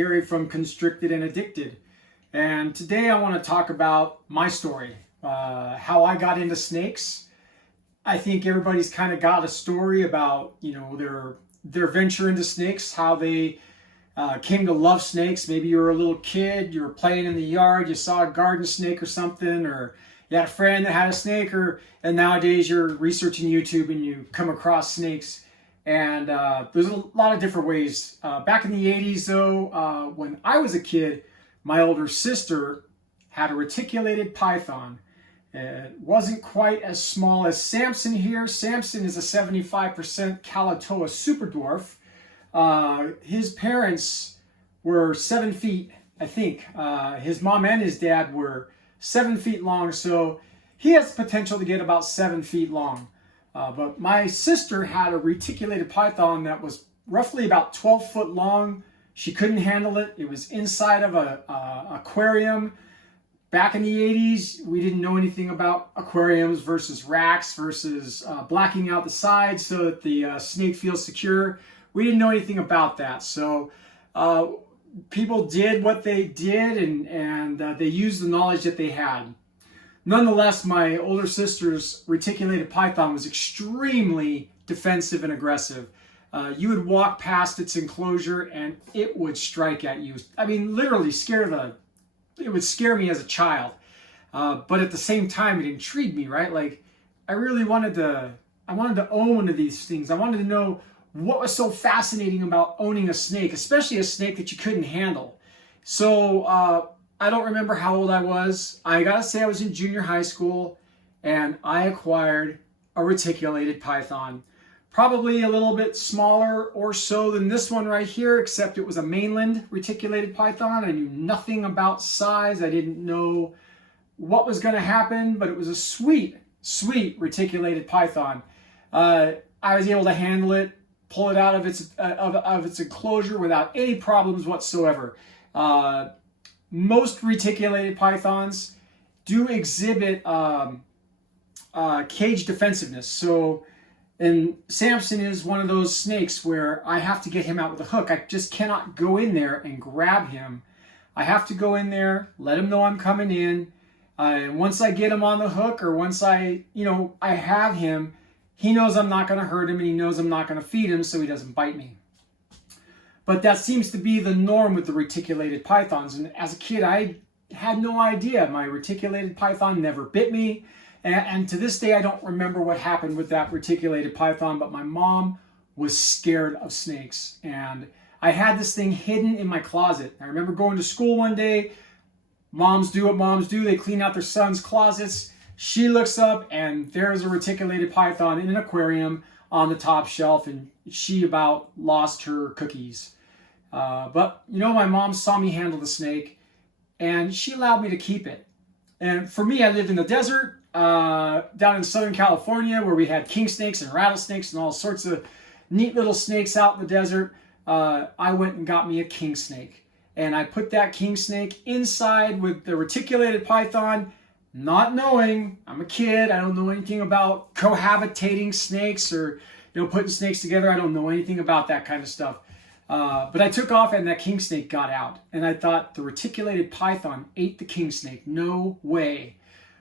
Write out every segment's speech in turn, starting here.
Gary from Constricted and Addicted, and today I want to talk about my story, how I got into snakes. I think everybody's kind of got a story about, their venture into snakes, how they came to love snakes. Maybe you were a little kid, you were playing in the yard, you saw a garden snake or something, or you had a friend that had a snake, and nowadays you're researching YouTube and you come across snakes. And there's a lot of different ways. Back in the 80s, though, when I was a kid, my older sister had a reticulated python. It wasn't quite as small as Samson here. Samson is a 75% Calatoa superdwarf. His parents were 7 feet, I think. His mom and his dad were 7 feet long, so he has potential to get about 7 feet long. But my sister had a reticulated python that was roughly about 12 foot long. She couldn't handle it. It was inside of an aquarium. Back in the 80s, we didn't know anything about aquariums versus racks versus blacking out the sides so that the snake feels secure. We didn't know anything about that. So people did what they did, and they used the knowledge that they had. Nonetheless, my older sister's reticulated python was extremely defensive and aggressive. You would walk past its enclosure and it would strike at you. I mean, literally it would scare me as a child. But at the same time, it intrigued me, right? Like, I really wanted to own one of these things. I wanted to know what was so fascinating about owning a snake, especially a snake that you couldn't handle. So, I don't remember how old I was. I gotta say I was in junior high school, and I acquired a reticulated python. Probably a little bit smaller or so than this one right here, except it was a mainland reticulated python. I knew nothing about size. I didn't know what was gonna happen, but it was a sweet, sweet reticulated python. I was able to handle it, pull it out of its enclosure without any problems whatsoever. Most reticulated pythons do exhibit cage defensiveness. So, and Samson is one of those snakes where I have to get him out with a hook. I just cannot go in there and grab him. I have to go in there, let him know I'm coming in. And once I get him on the hook, or once I have him, he knows I'm not going to hurt him, and he knows I'm not going to feed him, so he doesn't bite me. But that seems to be the norm with the reticulated pythons. And as a kid, I had no idea. My reticulated python never bit me. And to this day, I don't remember what happened with that reticulated python, but my mom was scared of snakes. And I had this thing hidden in my closet. I remember going to school one day. Moms do what moms do. They clean out their son's closets. She looks up, and there's a reticulated python in an aquarium on the top shelf, and she about lost her cookies. But my mom saw me handle the snake, and she allowed me to keep it. And for me, I lived in the desert down in Southern California, where we had king snakes and rattlesnakes and all sorts of neat little snakes out in the desert. I went and got me a king snake, and I put that king snake inside with the reticulated python, not knowing, I'm a kid, I don't know anything about cohabitating snakes or putting snakes together. I don't know anything about that kind of stuff. But I took off, and that king snake got out. And I thought the reticulated python ate the king snake. No way.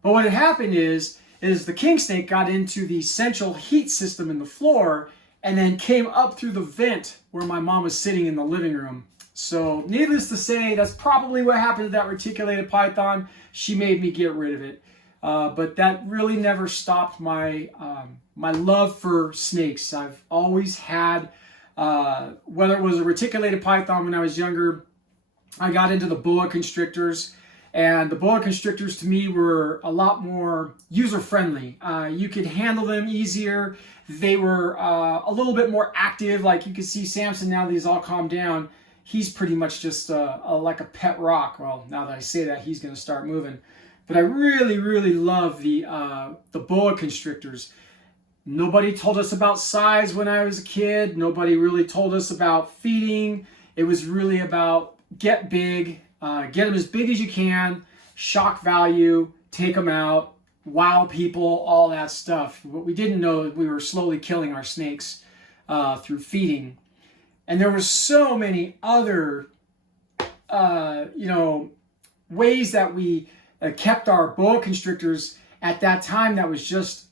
But what had happened is the king snake got into the central heat system in the floor and then came up through the vent where my mom was sitting in the living room. So needless to say, that's probably what happened to that reticulated python. She made me get rid of it. But that really never stopped my love for snakes. I've always had, whether it was a reticulated python when I was younger, I got into the boa constrictors, and the boa constrictors to me were a lot more user-friendly. You could handle them easier. They were a little bit more active. Like you can see Samson, now that he's all calmed down, he's pretty much just like a pet rock. Well, now that I say that, he's going to start moving. But I really, really love the boa constrictors. Nobody told us about size when I was a kid. Nobody really told us about feeding. It was really about get big, get them as big as you can, shock value, take them out, wow people, all that stuff. What we didn't know, we were slowly killing our snakes through feeding. And there were so many other ways that we kept our boa constrictors at that time, that was just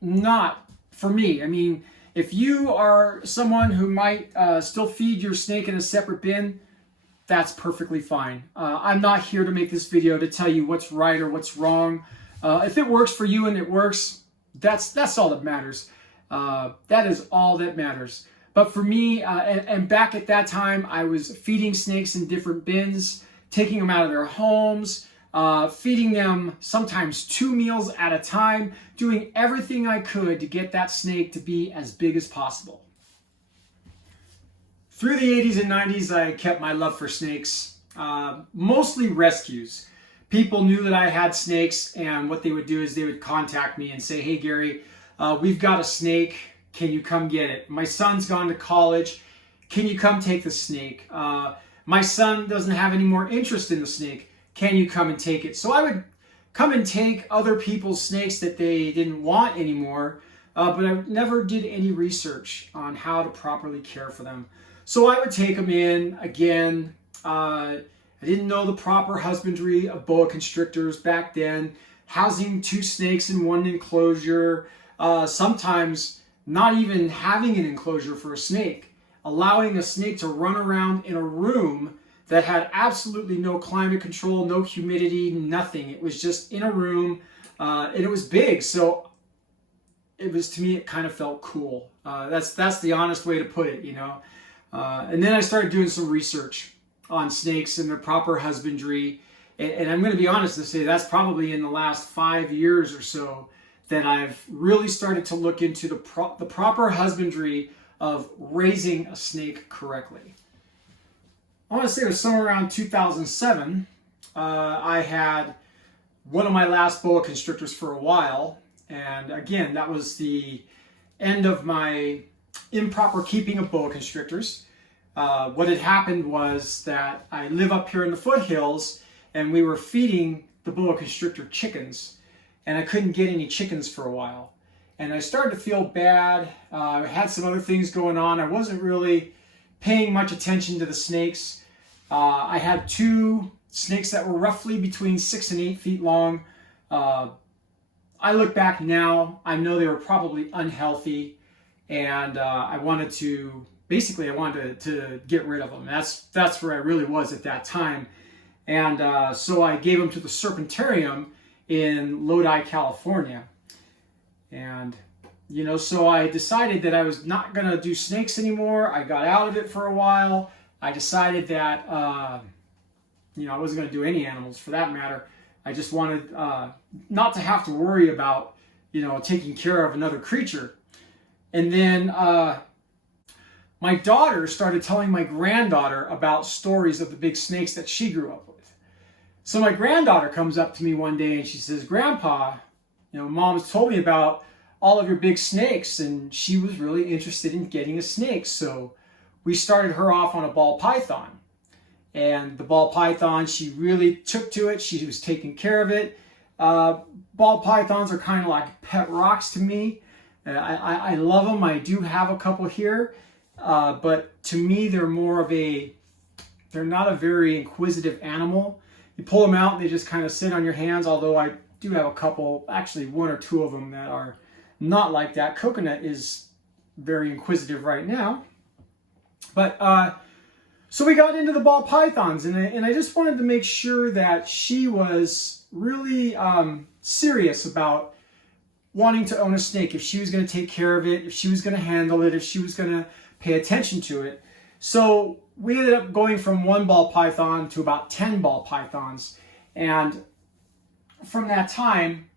not for me. I mean, if you are someone who might still feed your snake in a separate bin, that's perfectly fine. I'm not here to make this video to tell you what's right or what's wrong. If it works for you and it works, that's all that matters. That is all that matters. But for me, and back at that time, I was feeding snakes in different bins, taking them out of their homes, feeding them sometimes 2 meals at a time, doing everything I could to get that snake to be as big as possible. Through the 80s and 90s, I kept my love for snakes, mostly rescues. People knew that I had snakes, and what they would do is they would contact me and say, "Hey Gary, we've got a snake. Can you come get it? My son's gone to college. Can you come take the snake? My son doesn't have any more interest in the snake. Can you come and take it?" So I would come and take other people's snakes that they didn't want anymore, but I never did any research on how to properly care for them. So I would take them in. Again, I didn't know the proper husbandry of boa constrictors back then. Housing 2 snakes in one enclosure, sometimes not even having an enclosure for a snake, allowing a snake to run around in a room that had absolutely no climate control, no humidity, nothing. It was just in a room, and it was big. So it was, to me, it kind of felt cool. That's the honest way to put it, you know. And then I started doing some research on snakes and their proper husbandry. And I'm going to be honest and say that's probably in the last 5 years or so that I've really started to look into the proper husbandry of raising a snake correctly. I want to say it was somewhere around 2007. I had one of my last boa constrictors for a while. And again, that was the end of my improper keeping of boa constrictors. What had happened was that I live up here in the foothills, and we were feeding the boa constrictor chickens, and I couldn't get any chickens for a while. And I started to feel bad. I had some other things going on. I wasn't really paying much attention to the snakes. I had 2 snakes that were roughly between 6 and 8 feet long. I look back now, I know they were probably unhealthy, and I wanted to get rid of them. That's where I really was at that time. And so I gave them to the Serpentarium in Lodi, California. And, you know, so I decided that I was not going to do snakes anymore. I got out of it for a while. I decided that, I wasn't going to do any animals for that matter. I just wanted not to have to worry about, taking care of another creature. And then my daughter started telling my granddaughter about stories of the big snakes that she grew up with. So my granddaughter comes up to me one day and she says, "Grandpa, Mom's told me about all of your big snakes," and she was really interested in getting a snake. So we started her off on a ball python. And the ball python, she really took to it. She was taking care of it. Ball pythons are kind of like pet rocks to me. I love them. I do have a couple here. But to me, they're not a very inquisitive animal. You pull them out, they just kind of sit on your hands, although I do have a couple, actually 1 or 2 of them that are not like that. Coconut is very inquisitive right now. But so we got into the ball pythons, and I just wanted to make sure that she was really serious about wanting to own a snake, if she was going to take care of it, if she was going to handle it, if she was going to pay attention to it. So we ended up going from 1 ball python to about 10 ball pythons. And from that time,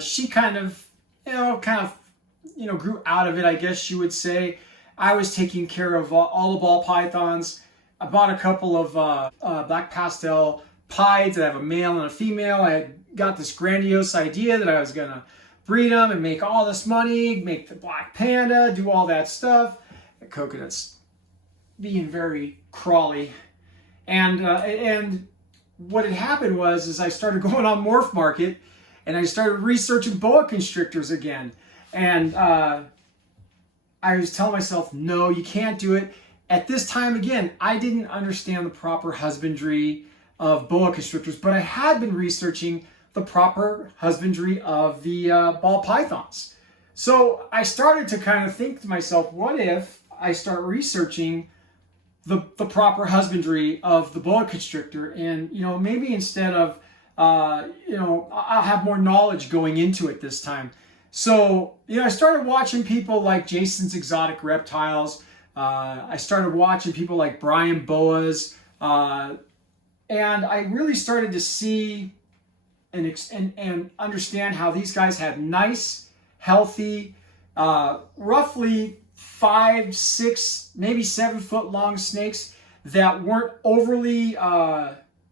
she kind of grew out of it, I guess you would say. I was taking care of all the ball pythons. I bought a couple of black pastel pieds. I have a male and a female. I had got this grandiose idea that I was going to breed them and make all this money, make the black panda, do all that stuff. The coconut's being very crawly. And what had happened was I started going on Morph Market, and I started researching boa constrictors again. And I was telling myself, no, you can't do it. at this time, again, I didn't understand the proper husbandry of boa constrictors, but I had been researching the proper husbandry of the ball pythons. So I started to kind of think to myself, what if I start researching the proper husbandry of the boa constrictor, and maybe instead of I'll have more knowledge going into it this time. So I started watching people like Jason's Exotic Reptiles. I started watching people like Brian Boas, and I really started to see and understand how these guys had nice, healthy, roughly 5, 6, maybe 7 foot long snakes that weren't overly,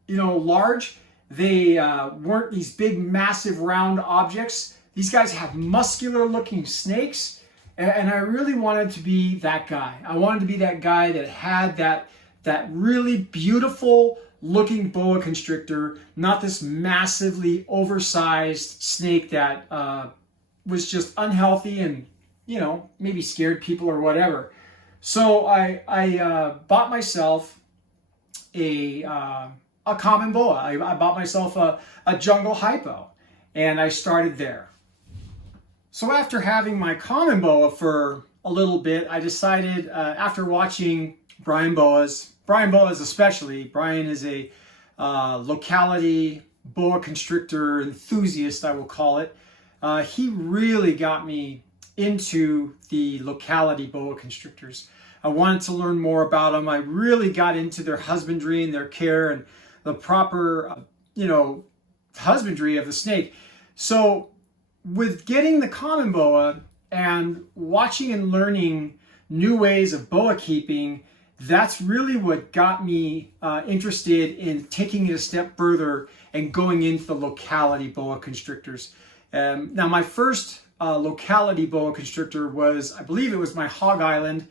large. They weren't these big, massive, round objects. These guys have muscular looking snakes. And I really wanted to be that guy. I wanted to be that guy that had that really beautiful looking boa constrictor, not this massively oversized snake that was just unhealthy and maybe scared people or whatever. So I bought myself a common boa. I bought myself a jungle hypo, and I started there. So after having my common boa for a little bit, I decided, after watching Brian Boas especially, Brian is a locality boa constrictor enthusiast, I will call it. He really got me into the locality boa constrictors. I wanted to learn more about them. I really got into their husbandry and their care and the proper, husbandry of the snake. So with getting the common boa and watching and learning new ways of boa keeping, that's really what got me interested in taking it a step further and going into the locality boa constrictors. Now my first locality boa constrictor was, I believe it was my Hog Island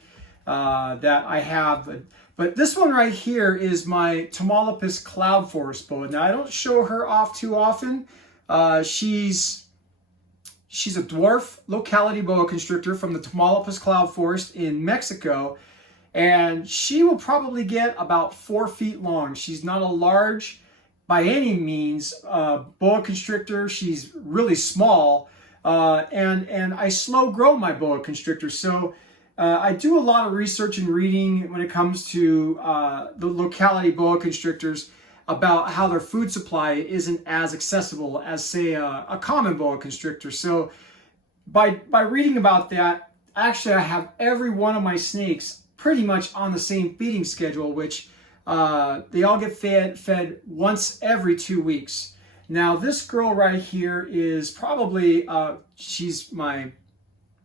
that I have. But this one right here is my Tamaulipas Cloud Forest boa. Now I don't show her off too often. She's a dwarf locality boa constrictor from the Tamaulipas Cloud Forest in Mexico, and she will probably get about 4 feet long. She's not a large, by any means, boa constrictor. She's really small, and I slow grow my boa constrictor. So I do a lot of research and reading when it comes to the locality boa constrictors about how their food supply isn't as accessible as, say, a common boa constrictor. So by reading about that, actually I have every one of my snakes pretty much on the same feeding schedule, which they all get fed once every 2 weeks. Now this girl right here is probably, she's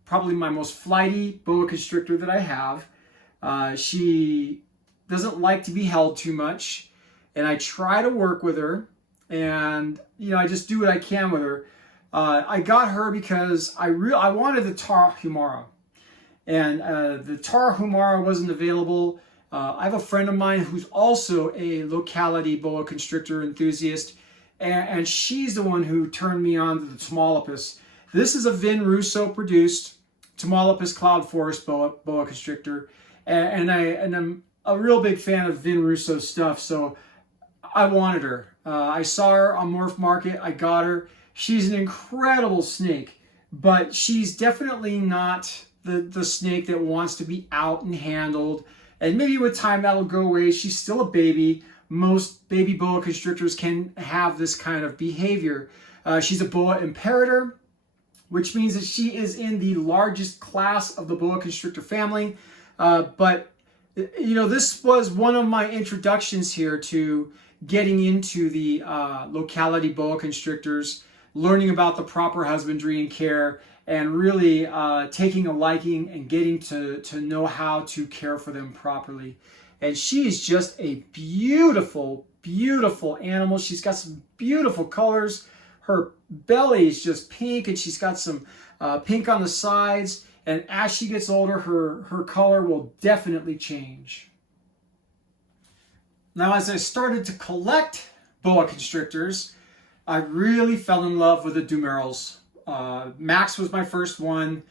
probably my most flighty boa constrictor that I have. She doesn't like to be held too much, and I try to work with her, and I just do what I can with her. I got her because I wanted the Tarahumara, and the Tarahumara wasn't available. I have a friend of mine who's also a locality boa constrictor enthusiast, and she's the one who turned me on to the Tamaulipas. This is a Vin Russo produced Tamaulipas Cloud Forest boa constrictor, and I'm a real big fan of Vin Russo's stuff, so I wanted her. I saw her on Morph Market. I got her. She's an incredible snake, but she's definitely not the snake that wants to be out and handled. And maybe with time that'll go away. She's still a baby. Most baby boa constrictors can have this kind of behavior. She's a boa imperator, which means that she is in the largest class of the boa constrictor family. But this was one of my introductions here to getting into the locality boa constrictors, learning about the proper husbandry and care, and really taking a liking and getting to know how to care for them properly. And she's just a beautiful, beautiful animal. She's got some beautiful colors. Her belly is just pink, and she's got some pink on the sides. And as she gets older, her color will definitely change. Now, as I started to collect boa constrictors, I really fell in love with the Dumerils. Max was my first one.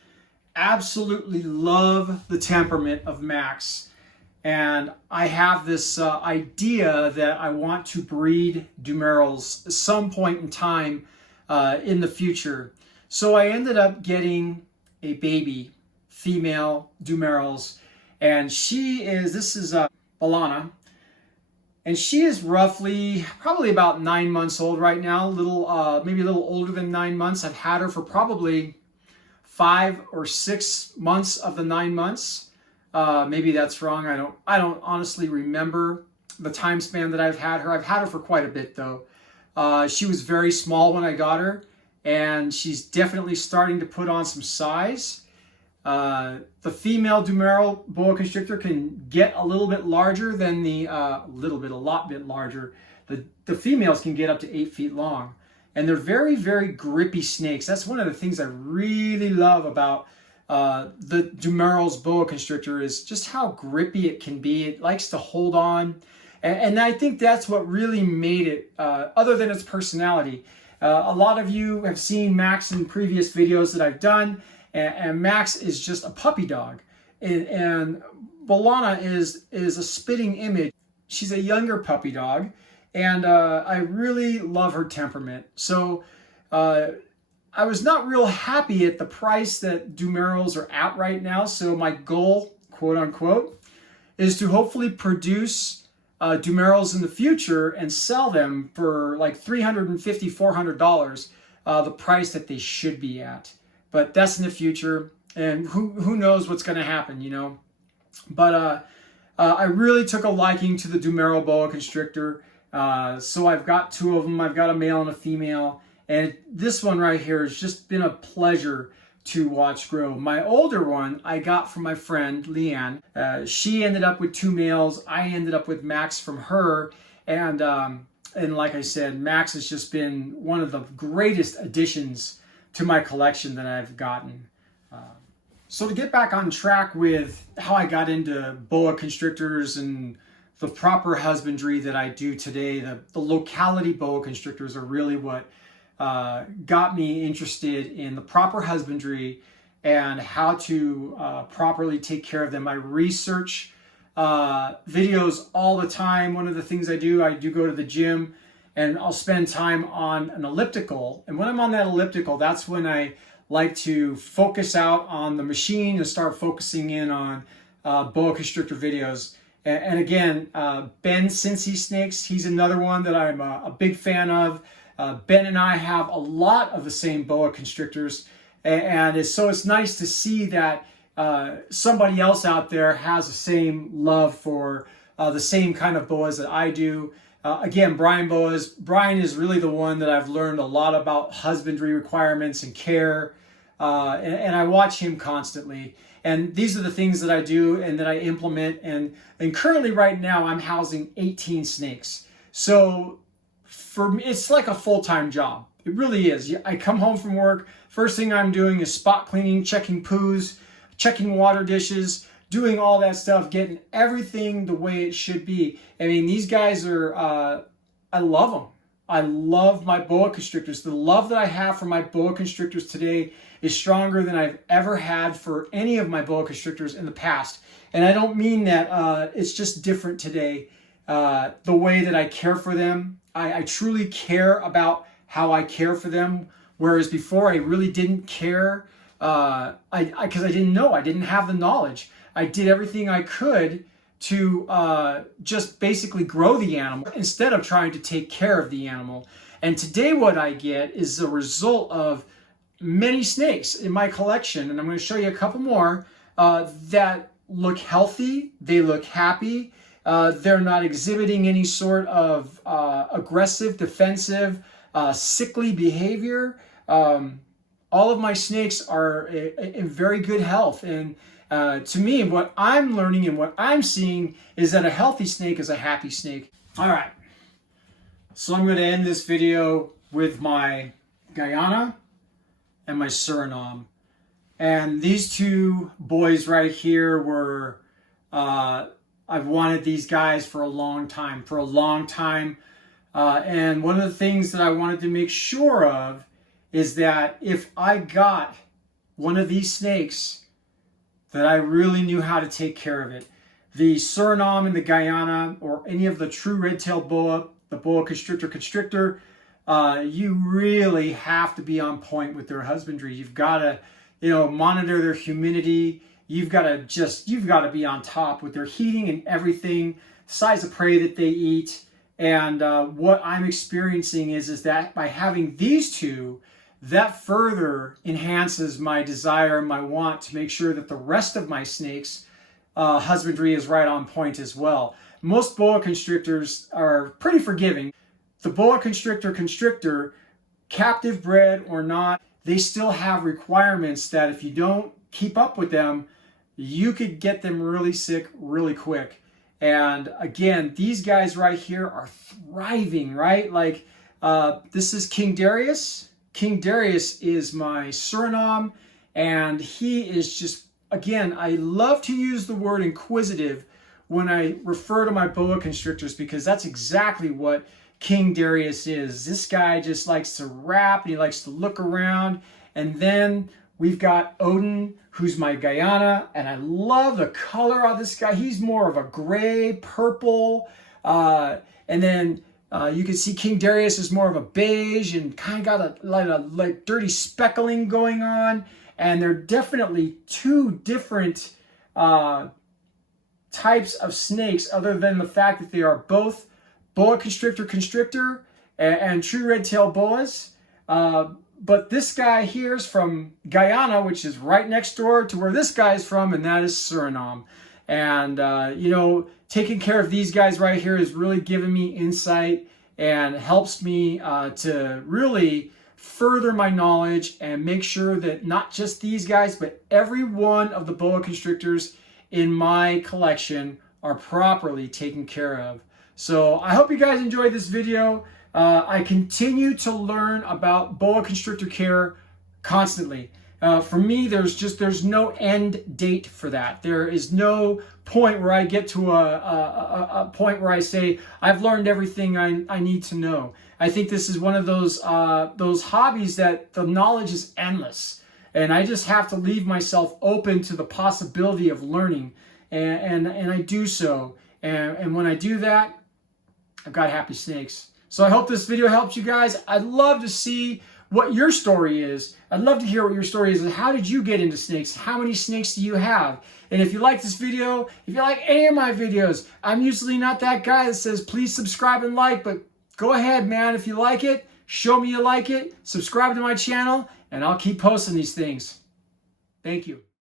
Absolutely love the temperament of Max. And I have this idea that I want to breed Dumerils at some point in time in the future. So I ended up getting a baby female Dumerils, and this is Balana, and she is probably about 9 months old right now, maybe a little older than 9 months. I've had her for probably 5 or 6 months of the 9 months. Maybe that's wrong. I don't honestly remember the time span that I've had her. I've had her for quite a bit though. She was very small when I got her, and she's definitely starting to put on some size. The female Dumeril boa constrictor can get a little bit larger than a lot bit larger. The females can get up to 8 feet long, and they're very, very grippy snakes. That's one of the things I really love about the Dumeril's boa constrictor, is just how grippy it can be. It likes to hold on, and I think that's what really made it, other than its personality. A lot of you have seen Max in previous videos that I've done, and Max is just a puppy dog, and Balana is a spitting image. She's a younger puppy dog, and I really love her temperament. So I was not real happy at the price that Dumerils are at right now. So my goal, quote unquote, is to hopefully produce Dumerils in the future and sell them for like $350, $400, the price that they should be at. But that's in the future, and who knows what's going to happen, you know. But I really took a liking to the Dumeril boa constrictor. So I've got 2 of them. I've got a male and a female. And this one right here has just been a pleasure to watch grow. My older one I got from my friend Leanne. She ended up with 2 males. I ended up with Max from her. And like I said, Max has just been one of the greatest additions to my collection that I've gotten. So to get back on track with how I got into boa constrictors and the proper husbandry that I do today, the locality boa constrictors are really what got me interested in the proper husbandry and how to properly take care of them. I research videos all the time. One of the things I do go to the gym, and I'll spend time on an elliptical. And when I'm on that elliptical, that's when I like to focus out on the machine and start focusing in on boa constrictor videos. And again, Ben Cincy Snakes, he's another one that I'm a big fan of. Ben and I have a lot of the same boa constrictors, and it's nice to see that somebody else out there has the same love for the same kind of boas that I do. Again, Brian Boas. Brian is really the one that I've learned a lot about husbandry requirements and care, and I watch him constantly. And these are the things that I do and that I implement. And currently right now I'm housing 18 snakes. So for me, it's like a full-time job. It really is. I come home from work, first thing I'm doing is spot cleaning, checking poos, checking water dishes, doing all that stuff, getting everything the way it should be. I mean, these guys are, I love them. I love my boa constrictors. The love that I have for my boa constrictors today is stronger than I've ever had for any of my boa constrictors in the past. And I don't mean that, it's just different today. The way that I care for them, I truly care about how I care for them. Whereas before I really didn't care, because I didn't know, I didn't have the knowledge. I did everything I could to just basically grow the animal instead of trying to take care of the animal. And today what I get is the result of many snakes in my collection, and I'm going to show you a couple more that look healthy, they look happy, they're not exhibiting any sort of aggressive, defensive, sickly behavior. All of my snakes are in very good health, and to me, what I'm learning and what I'm seeing is that a healthy snake is a happy snake. All right, so I'm going to end this video with my Guyana and my Suriname. And these 2 boys right here were, I've wanted these guys for a long time, and one of the things that I wanted to make sure of is that if I got one of these snakes, that I really knew how to take care of it. the Suriname and the Guyana, or any of the true red-tailed boa, the boa constrictor, you really have to be on point with their husbandry. You've got to, monitor their humidity. You've got to be on top with their heating and everything, size of prey that they eat. And what I'm experiencing is that by having these two, that further enhances my desire and my want to make sure that the rest of my snakes husbandry is right on point as well. Most boa constrictors are pretty forgiving. The boa constrictor, captive bred or not, they still have requirements that if you don't keep up with them, you could get them really sick really quick. And again, these guys right here are thriving, right? Like this is King Darius. King Darius is my Suriname, and he is just, again, I love to use the word inquisitive when I refer to my boa constrictors, because that's exactly what King Darius is. This guy just likes to rap and he likes to look around. And then we've got Odin, who's my Guyana, and I love the color of this guy. He's more of a gray, purple, and then you can see King Darius is more of a beige and kind of got a dirty speckling going on. And they're definitely two different types of snakes, other than the fact that they are both boa constrictor and true red-tailed boas. But this guy here is from Guyana, which is right next door to where this guy is from, and that is Suriname. And, taking care of these guys right here is really giving me insight and helps me to really further my knowledge and make sure that not just these guys, but every one of the boa constrictors in my collection are properly taken care of. So I hope you guys enjoyed this video. I continue to learn about boa constrictor care constantly. For me, there's no end date for that. There is no point where I get to a point where I say, I've learned everything I need to know. I think this is one of those hobbies that the knowledge is endless. And I just have to leave myself open to the possibility of learning. And I do so. And when I do that, I've got happy snakes. So I hope this video helped you guys. I'd love to see what your story is. I'd love to hear what your story is. How did you get into snakes? How many snakes do you have? And if you like this video, if you like any of my videos, I'm usually not that guy that says please subscribe and like, but go ahead, man. If you like it, show me you like it. Subscribe to my channel, and I'll keep posting these things. Thank you.